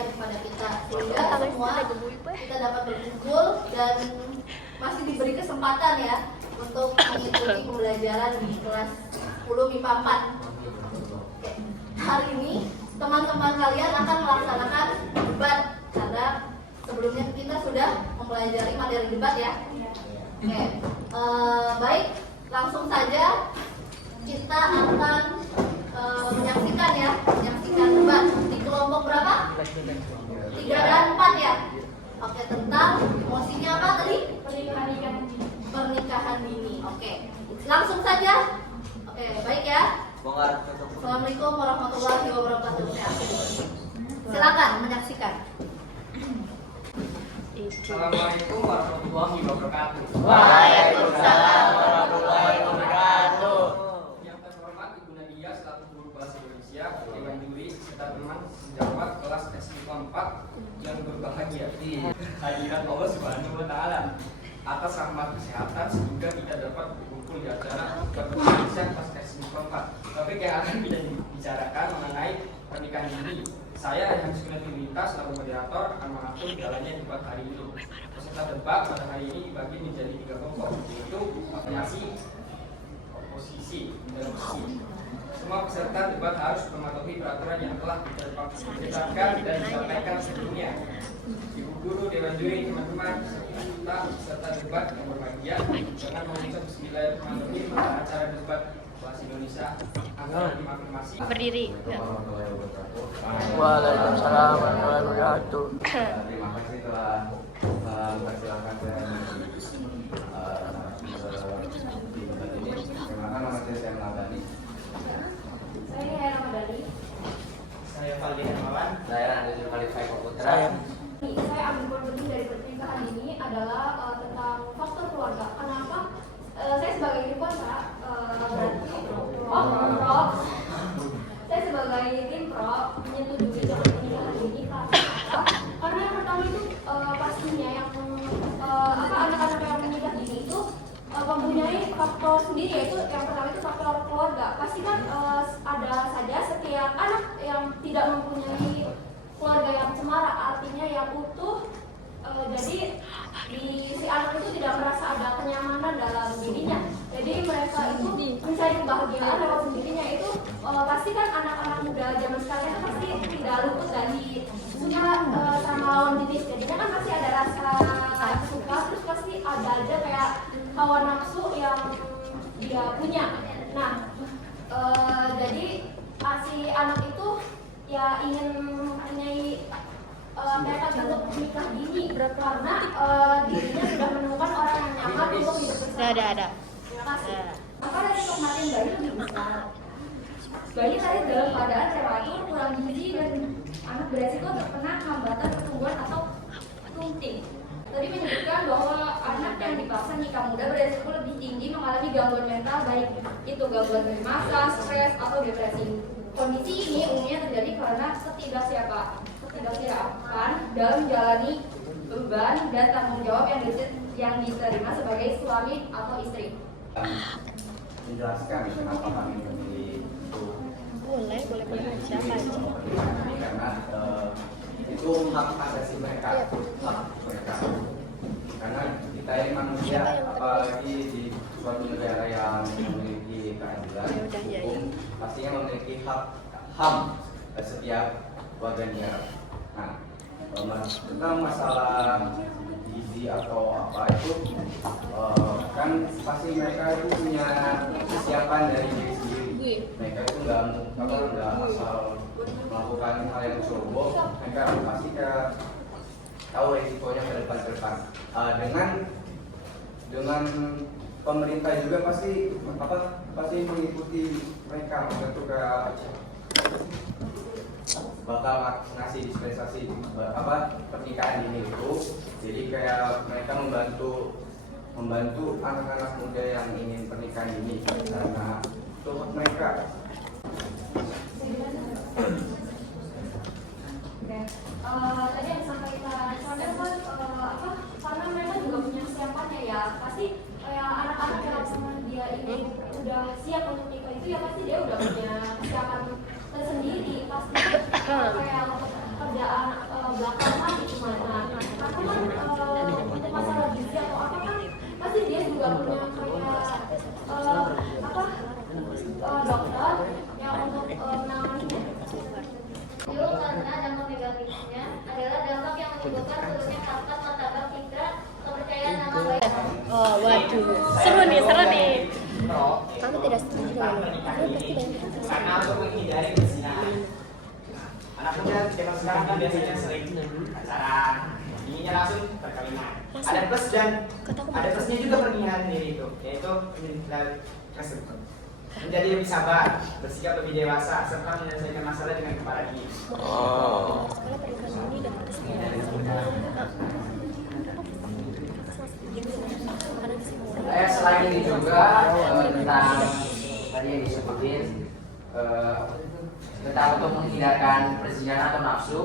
berikan kepada kita sehingga semua kita dapat berkumpul dan masih diberi kesempatan ya untuk mengikuti pembelajaran di kelas 10 MIPA 4. Oke. Hari ini teman-teman kalian akan melaksanakan debat karena sebelumnya kita sudah mempelajari materi debat ya. Oke. Baik, langsung saja kita akan menyaksikan debat di kelompok berapa? 3 dan 4 ya. Oke, tentang emosinya apa tadi? Pernikahan dini. Oke, langsung saja. Oke, baik ya. Assalamualaikum warahmatullahi wabarakatuh. Silakan menyaksikan. Assalamualaikum warahmatullahi wabarakatuh. Waalaikumsalam warahmatullahi wabarakatuh. Yang terhormat Ibu Nadia selaku guru bahasa Indonesia, Dewan Juri serta teman sejawat kelas S5 4 yang berbahagia. Hadirat Allah Subhanahu wa taala atas rahmat kesehatan sehingga kita dapat berkumpul di acara Indonesia kelas S5 4. Topik yang akan kita bicarakan mengenai pernikahan dini. Saya Ayhan Sukunatulita selaku moderator akan mengatur jalannya debat hari ini. Peserta debat pada hari ini dibagi menjadi 3 kelompok, yaitu afiliasi, oposisi, dan oposisi. Semua peserta debat harus mematuhi peraturan yang telah ditetapkan dan disampaikan sebelumnya. Ibu guru, dewan juri, teman-teman, peserta debat yang berbahagia, dengan mengucap Bismillahirrahmanirrahim pada acara debat bahasa Indonesia akan diafirmasi. Berdiri. Waalaikumsalam warahmatullahi wabarakatuh. Terima kasih telah mempersilahkan saya di tempat ini. Perkenalkan nama saya Mabani. Saya Hera Madani. Saya Faldi Hermawan. Saya Andri Khalifah Putra. Saya ambil poin penting dari pernikahan ini adalah tentang faktor keluarga. Kenapa? Saya sebagai tim kontra Prof. Saya sebagai tim Prof menyetujui pernikahan ini karena yang pertama itu pastinya yang anak-anak yang menikah dini itu mempunyai faktor sendiri, yaitu yang pertama itu faktor keluarga. Pasti kan ada saja setiap anak yang tidak mempunyai keluarga yang cemara, artinya yang utuh. Jadi si anak itu tidak merasa ada kenyamanan dalam dirinya. Jadi mereka itu mencari kebahagiaan lewat sendirinya. Itu pasti kan anak-anak muda zaman sekarang itu pasti tidak luput dari suka sama lawan jenis. Jadinya kan pasti ada rasa suka, terus pasti ada aja kayak hawa nafsu yang dia punya. Nah, jadi si anak itu ya ingin mempunyai mereka untuk menikah dini karena dirinya sudah menemukan orang yang nyaman untuk hidup bersama. Ada. Terima kasih. Maka dari kematian bayi lebih besar. Bayi lahir dalam keadaan prematur, kurang gizi dan anak beresiko terkena hambatan pertumbuhan atau stunting. Tadi menyebutkan bahwa anak yang dipaksa nikah muda beresiko lebih tinggi mengalami gangguan mental, baik itu gangguan dari masa, stres atau depresi. Kondisi ini umumnya terjadi karena ketidaksiapan dalam menjalani beban dan tanggung jawab yang diterima sebagai suami atau istri. Menjelaskan kenapa kami memilih itu. Boleh siapa aja. Karena itu hak asasi mereka, hak mereka. Karena kita ini manusia, apalagi di suatu negara yang memiliki keadilan hukum, pastinya memiliki HAM setiap warga negara. Nah, tentang masalah gizi atau apa itu, kan pasti mereka itu punya kesiapan dari diri sendiri. Mereka itu nggak asal melakukan hal yang ceroboh. Mereka pasti tahu resikonya ke depan. Dengan pemerintah juga pasti mengikuti mereka, membantu bakal ngasih dispensasi pernikahan ini itu. Jadi kayak mereka membantu anak-anak muda yang ingin pernikahan ini karena itu hak mereka. Tadi yang disampaikan Sander kan karena mereka juga punya kesiapannya ya, pasti kayak anak-anak yang dia ini udah siap untuk nikah itu ya pasti dia udah punya kesiapan tersendiri, pasti kayak untuk kerjaan menimbulkan turunnya harkat martabat tingkat kepercayaan nama baik. Oh, waduh. Seru nih, seru nih. Kamu tidak setuju dengan ini? Kamu pasti banyak yang terus. Karena untuk menghindari perzinahan. Anak muda zaman sekarang kan biasanya sering pacaran, inginnya langsung perkawinan. Ada plus dan ada plusnya juga pernikahan sendiri itu, yaitu menjadi lebih sabar, bersikap lebih dewasa, serta menyelesaikan masalah dengan kepala dingin. Sekolah pernikahan ini dapat Selain ini juga tentang tadi yang disebutin tentang untuk menghindarkan perzinahan atau nafsu,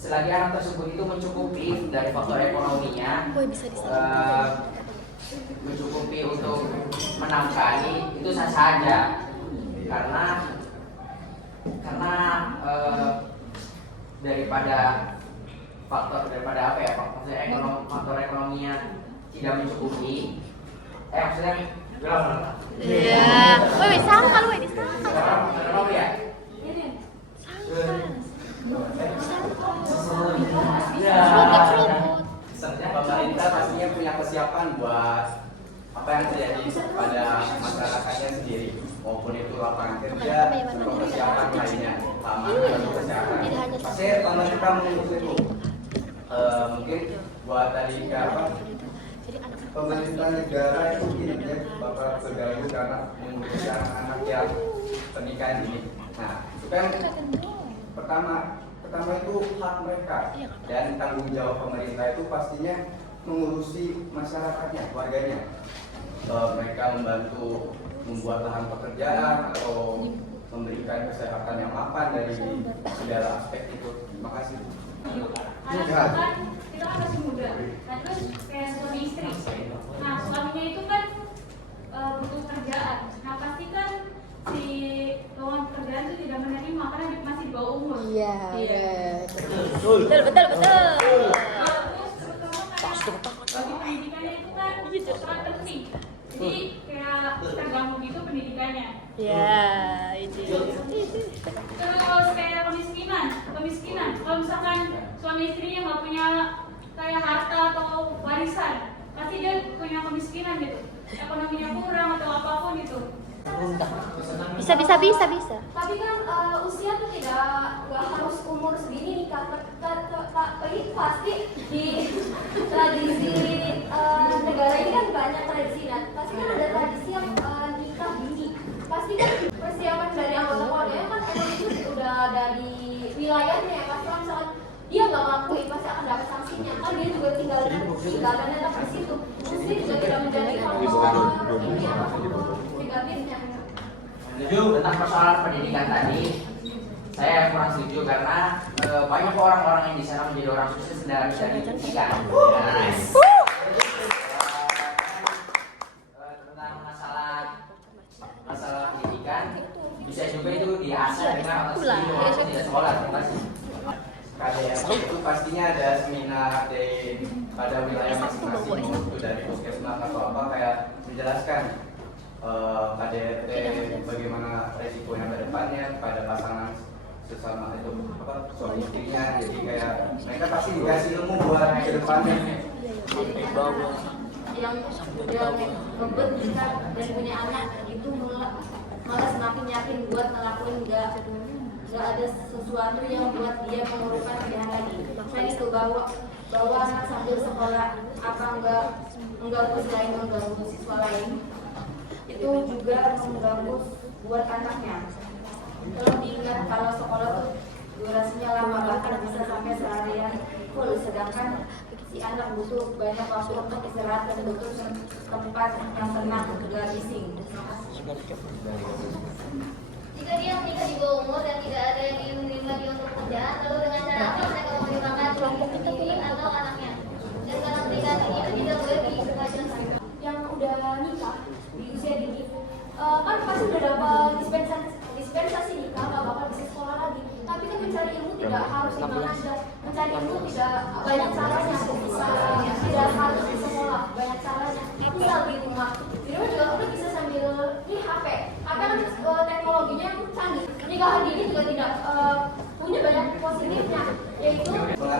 selagi anak tersebut itu mencukupi dari faktor ekonominya, mencukupi untuk menafkahi, itu sah saja karena daripada apa ya, faktor ekonominya tidak mencukupi, maksudnya Iya. Woi, sangkal, woi, disangkal. kenapa ya? Sebenarnya pemerintah pastinya punya persiapan buat apa yang terjadi pada masyarakatnya sendiri, maupun itu lapangan kerja atau persiapan lainnya, keamanan atau kesehatan. Pasti pemerintah mengurus itu. Mungkin buat tadi apa? Pemerintah negara itu gini ya, bakal terganggu karena mengurus anak-anak yang pernikahan ini. Nah, itu kan pertama itu hak mereka, dan tanggung jawab pemerintah itu pastinya mengurusi masyarakatnya, warganya. Mereka membantu membuat lahan pekerjaan atau memberikan kesehatan yang mapan dari segala aspek itu. Terima kasih. Karena kita kan masih muda, nah terus kayak suami istri. Nah suaminya itu kan butuh kerjaan. Nah pasti kan si lowongan pekerjaan itu tidak menerima karena dia masih di bawah umur. Iya. Betul, betul, betul. Terus terutama kayak bagi pendidikannya itu kan sangat penting. Jadi kayak terganggu gitu pendidikannya. Ya, itu. Terus kayak kemiskinan. Kalau misalkan suami istrinya nggak punya kayak harta atau warisan, pasti dia punya kemiskinan gitu. Ekonominya kurang atau apapun itu. Bisa. Tapi kan usia tuh nggak harus umur segini nikah. Ini pasti di tradisi negara ini kan banyak tradisi. Nah, pasti kan ada tradisi yang nikah dini. Pasti kan persiapan dari anggota keluarganya kan emang itu udah ada di wilayahnya ya. Pasti kalau misalkan dia nggak ngakui pasti akan dapat sanksinya. Kan dia juga tinggalkan tetap di situ. Terus dia juga tidak menjadi ini negatifnya. Tentang persoalan pendidikan tadi, saya kurang setuju karena banyak orang-orang yang di sana menjadi orang sukses dari pendidikan. Tentang masalah pendidikan, bisa juga itu diasah dengan orang sendiri walaupun tidak sekolah. Terima kasih. KDRT itu pastinya ada seminar pada wilayah masing-masing, itu dari puskesmas atau apa, kayak menjelaskan KDRT bagaimana resikonya ke depannya pada pasangan sesama itu apa suami istrinya. Jadi kayak mereka pasti dikasih ilmu buat ke depannya. Yang ngebet nikah dan punya anak itu malah semakin yakin buat ngelakuin nggak ada sesuatu yang buat dia mengurungkan pilihan lagi. Selain itu bawa anak sambil sekolah apa mengganggu selain mengganggu siswa lain, itu juga mengganggu buat anaknya. Kalau diingat kalau sekolah tuh durasinya lama, bahkan bisa sampai seharian full, sedangkan si anak butuh banyak waktu untuk istirahat dan butuh tempat yang tenang, gak bising. Jika dia menikah di bawah umur dan tidak ada yang ingin menerima dia untuk pekerjaan, lalu dengan cara apa mereka memerintahkan kelompok sendiri atau anaknya? Dan karena pernikahan ini itu tidak boleh disesuaikan. Yang udah nikah di usia dini, kan pasti udah dapat dispensasi nikah, nggak bakal bisa sekolah lagi. Tapi kan mencari ilmu tidak harus di Belanda. Mencari ilmu tidak banyak caranya. Tidak harus di sekolah, banyak caranya. Tinggal di rumah. Di rumah juga udah bisa sambil ini HP kan teknologinya canggih. Nikahan dini juga tidak punya banyak positifnya, yaitu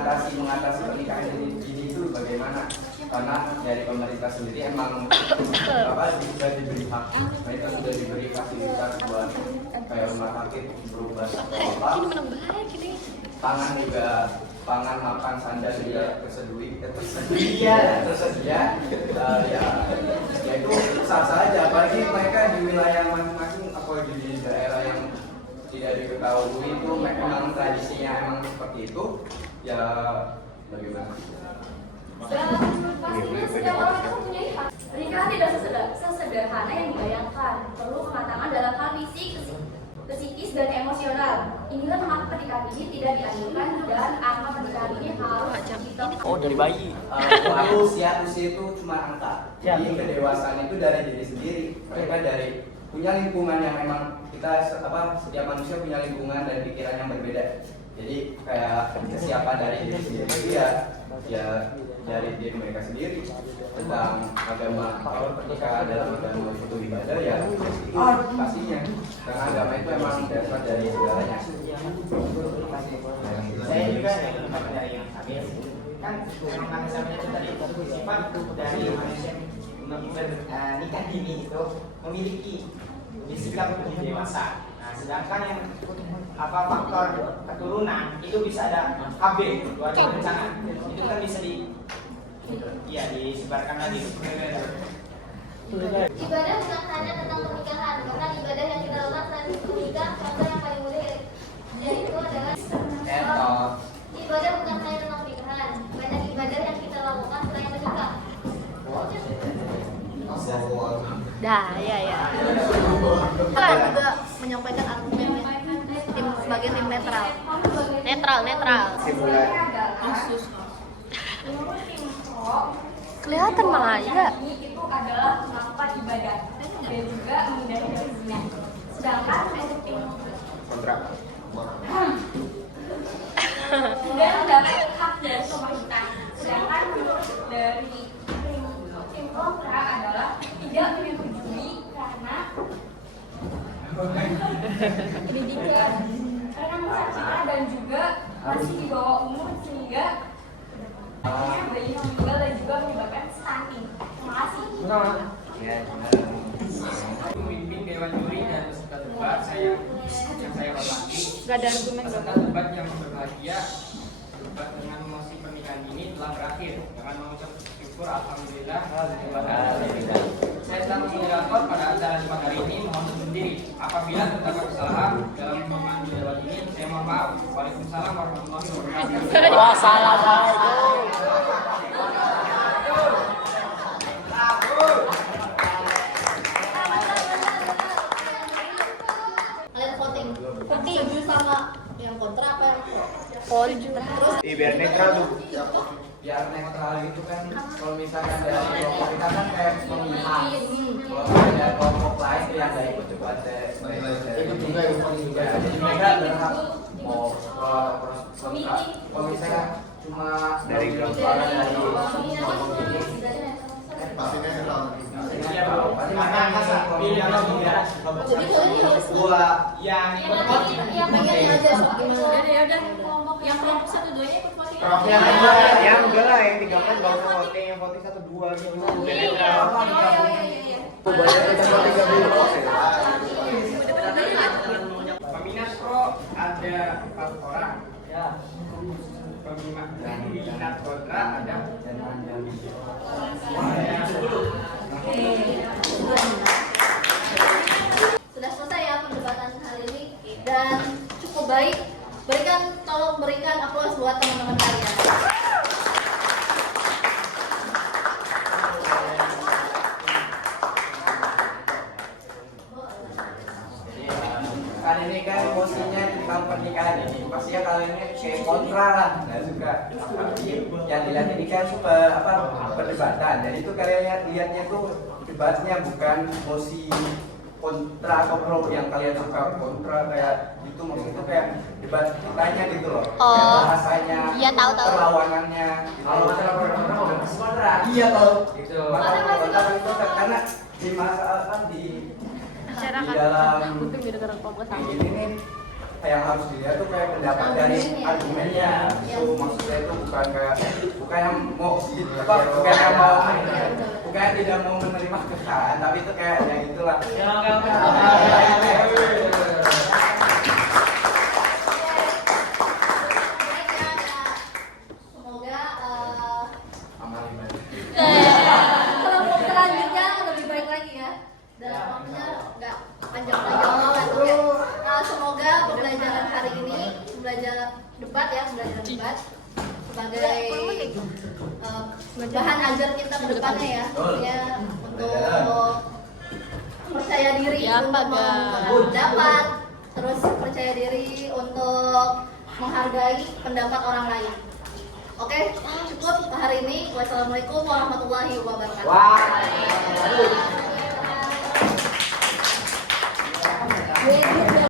mengatasi pernikahan dini itu bagaimana? Karena dari pemerintah sendiri emang sudah diberi hak, mereka sudah diberi fasilitas buat kayak rumah sakit berubah sekolah, pangan makan sandal juga tersedia ya itu sah saja, apalagi mereka di wilayah masing-masing atau di daerah yang tidak diketahui itu memang tradisinya emang seperti itu ya bagaimana? Pastinya setiap orang itu mempunyai hak. Pernikahan tidak sesederhana yang dibayangkan. Perlu kematangan dalam hal fisik, psikis, dan emosional. Inilah mengapa pernikahan ini tidak dianjurkan dan angka pernikahan ini harus diciptakan. Oh, dari bayi. Usia itu cuma angka. Jadi kedewasaan itu dari diri sendiri. Mereka dari punya lingkungan yang memang kita setiap manusia punya lingkungan dan pikiran yang berbeda. Jadi kayak kesiapan dari diri sendiri itu ya dari diri mereka sendiri. Tentang agama, kalau pernikahan dalam agama itu ibadah ya pastinya, karena agama itu emang dasar dari segalanya. Saya juga dapat dari yang Samir kan memang kami Samir itu tadi sifat dari manusia nikah dini itu memiliki sikap lebih dewasa. Nah, sedangkan yang faktor keturunan itu bisa ada KB keluarga berencana, itu kan bisa disebarkan lagi. Ibadah bukan hanya tentang pernikahan, bahkan ibadah yang kita lakukan selain menikah, contoh yang paling mudah yaitu adalah ibadah bukan hanya tentang pernikahan, banyak ibadah yang kita lakukan selain menikah. Dah, ya. Kan juga menyampaikan argumennya sebagai tim netral. Kelihatan malah aja. Itu adalah melakukan ibadah dan juga menghindari zina. Sedangkan untuk tim Kontrak. sudah mendapat hak dari pemerintah. Sedangkan menurut dari tim kontrak adalah tidak menyetujui karena pendidikan, karena masa citra dan juga masih di bawah umur sehingga bayi meninggal dan juga menyebabkan stunting. Terima kasih. Pemimpin Dewan Juri dan peserta debat yang saya hormati. Gak ada argumen Peserta debat yang berbahagia, debat dengan mosi pernikahan ini telah berakhir dengan mengucap syukur alhamdulillah. Saya selaku moderator pada acara debat hari ini mohon undur diri. Apabila terdapat kesalahan dalam memandu debat ini, saya mohon maaf. Waalaikumsalam warahmatullahi wabarakatuh. Wassalamualaikum. Kalian voting setuju sama yang kontra apa? Biar netral tuh. Biar netral itu kan kalau misalkan dari kelompok kita kan kayak memihak, kalau ada kelompok lain yang nggak ikut debat itu juga jadi mereka berhak mau kontra. Kalau misalnya cuma dari kelompok dari kelompok ini pasti netral. Dua Yang bagian aja gimana? Yang kelompok 1-2-nya ikut voting. Yang enggak lah, yang 3 kan gak usah voting, yang voting 1-2 gitu. Peminat pro ada 4 orang. Peminat kontra ada 10. Sudah selesai ya perdebatan kali ini dan cukup baik. Tolong berikan aplaus buat teman-teman kalian. Kan ini kan emosinya tentang pernikahan ini pastinya kalian ini kayak kontra lah, nggak suka. Yang dilihat ini kan perdebatan, jadi itu kalian lihatnya tuh debatnya bukan emosi kontra atau pro yang kalian suka kontra kayak itu, maksudnya kayak debat kitanya gitu loh. Kayak bahasanya, Iya, tahu. perlawanannya. Kalau masalah kontra, iya tahu. Gitu. Masalah kontra itu karena di masa di dalam ini nih yang harus dilihat tuh kayak pendapat dari argumennya. Itu maksudnya itu bukan yang mau bukan yang tidak mau menerima kesalahan, tapi itu kayak ya itulah. Semoga Amal ibadah. kelompok selanjutnya lebih baik lagi ya. Dalam waktunya nggak panjang-panjang banget. Oke. Semoga pembelajaran hari ini, pembelajaran debat sebagai bahan ajar kita ke depannya ya. Ya untuk percaya diri untuk mengungkapkan pendapat, terus percaya diri untuk menghargai pendapat orang lain. Oke, cukup hari ini. Wassalamualaikum warahmatullahi wabarakatuh.